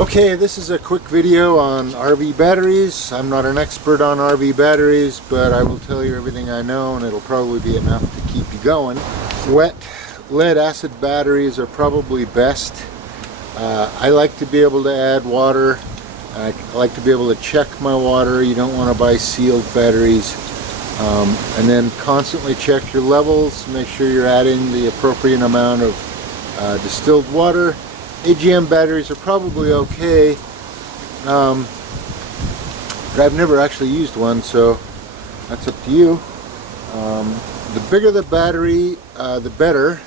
Okay, this is a quick video on RV batteries. I'm not an expert on RV batteries, but I will tell you everything I know, and it'll probably be enough to keep you going. Wet lead acid batteries are probably best. I like to be able to add water. I like to be able to check my water. You don't want to buy sealed batteries. And then constantly check your levels. Make sure you're adding the appropriate amount of distilled water. AGM batteries are probably okay, but I've never actually used one, so that's up to you. The bigger the battery, the better.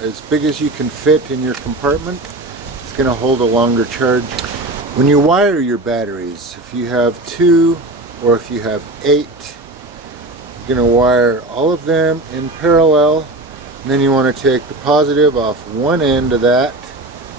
As big as you can fit in your compartment, it's going to hold a longer charge. When you wire your batteries, if you have 2 or if you have 8, you're going to wire all of them in parallel, and then you want to take the positive off one end of that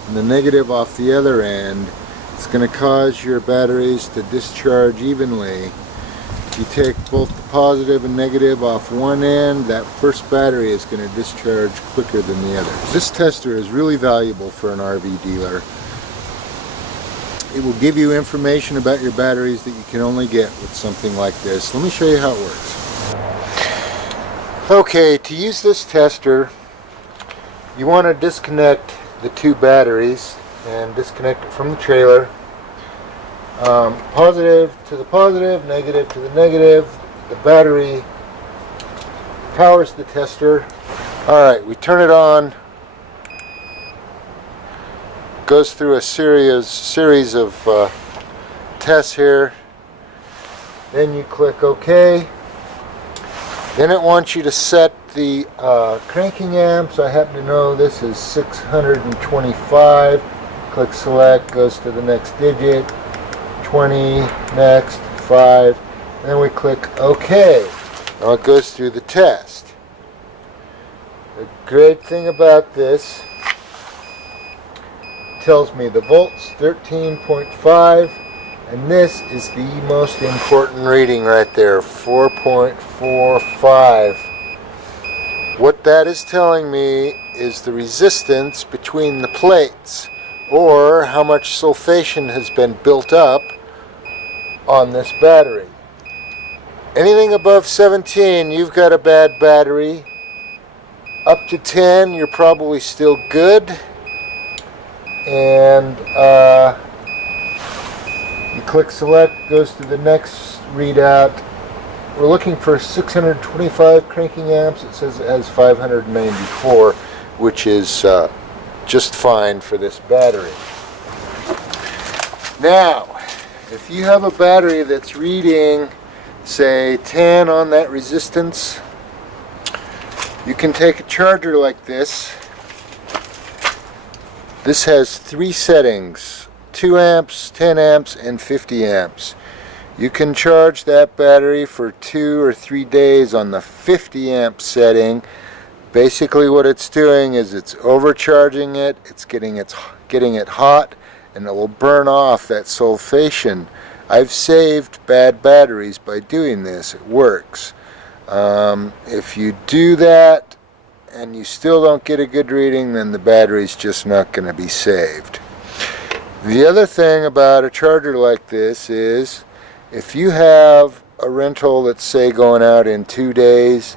and the negative off the other end. It's going to cause your batteries to discharge evenly. If you take both the positive and negative off one end, that first battery is going to discharge quicker than the others. This tester is really valuable for an RV dealer. It will give you information about your batteries that you can only get with something like this. Let me show you how it works. Okay, to use this tester, you want to disconnect the 2 batteries and disconnect it from the trailer. Positive to the positive, negative to the negative. The battery powers the tester. Alright, we turn it on. Goes through a series of tests here. Then you click OK. Then it wants you to set the cranking amps. I happen to know this is 625. Click select, goes to the next digit, 20, next, 5, and then we click OK. Now it goes through the test. The great thing about this, tells me the volts 13.5, and this is the most important reading right there, 4.45. What that is telling me is the resistance between the plates, or how much sulfation has been built up on this battery. Anything above 17, you've got a bad battery. Up to 10, you're probably still good. And you click select, goes to the next readout. We're looking for 625 cranking amps. It says it has 594, which is just fine for this battery. Now, if you have a battery that's reading, say, 10 on that resistance, you can take a charger like this. This has 3 settings, 2 amps, 10 amps, and 50 amps. You can charge that battery for 2 or 3 days on the 50 amp setting. Basically what it's doing is it's overcharging it, it's getting it hot, and it will burn off that sulfation. I've saved bad batteries by doing this. It works. If you do that and you still don't get a good reading, then the battery's just not going to be saved. The other thing about a charger like this is, if you have a rental that's, say, going out in 2 days,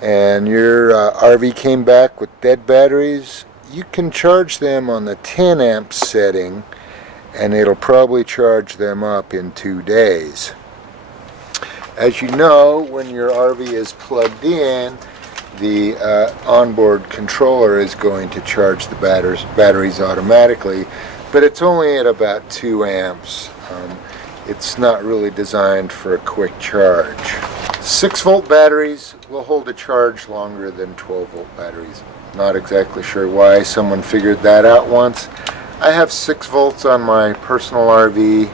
and your RV came back with dead batteries, you can charge them on the 10 amp setting, and it'll probably charge them up in 2 days. As you know, when your RV is plugged in, the onboard controller is going to charge the batteries automatically, but it's only at about 2 amps. It's not really designed for a quick charge. 6-volt batteries will hold a charge longer than 12-volt batteries. Not exactly sure why. Someone figured that out once. I have 6 volts on my personal RV.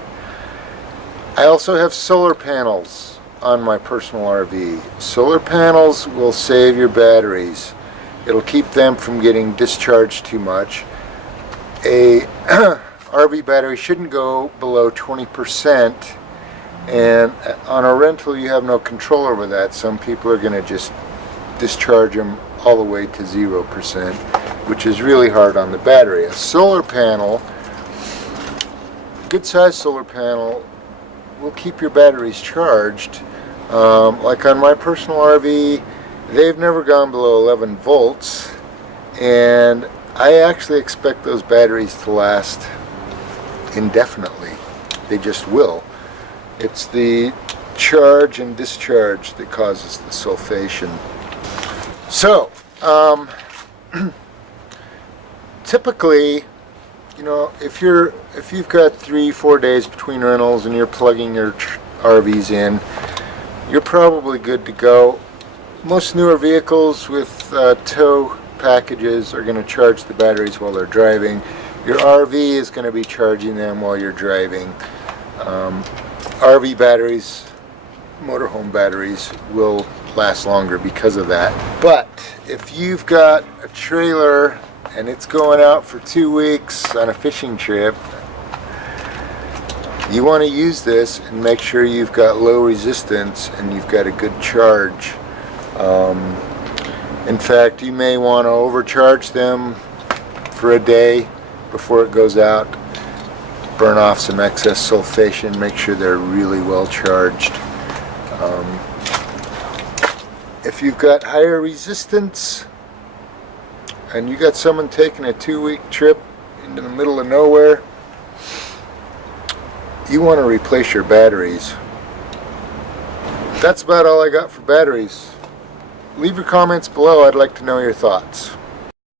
I also have solar panels on my personal RV. Solar panels will save your batteries. It'll keep them from getting discharged too much. A RV battery shouldn't go below 20%, and on a rental you have no control over that. Some people are going to just discharge them all the way to 0%, which is really hard on the battery. A solar panel good sized solar panel will keep your batteries charged. Like on my personal RV, they've never gone below 11 volts, and I actually expect those batteries to last indefinitely. They just will. It's the charge and discharge that causes the sulfation. So, typically, you know, if you've got 3-4 days between rentals and you're plugging your RVs in, you're probably good to go. Most newer vehicles with tow packages are going to charge the batteries while they're driving. Your RV is going to be charging them while you're driving. RV batteries, motorhome batteries, will last longer because of that. But if you've got a trailer and it's going out for 2 weeks on a fishing trip, you want to use this and make sure you've got low resistance and you've got a good charge. In fact, you may want to overcharge them for a day before it goes out, burn off some excess sulfation, make sure they're really well charged. If you've got higher resistance and you got someone taking a 2-week trip into the middle of nowhere, you want to replace your batteries. That's about all I got for batteries. Leave your comments below. I'd like to know your thoughts.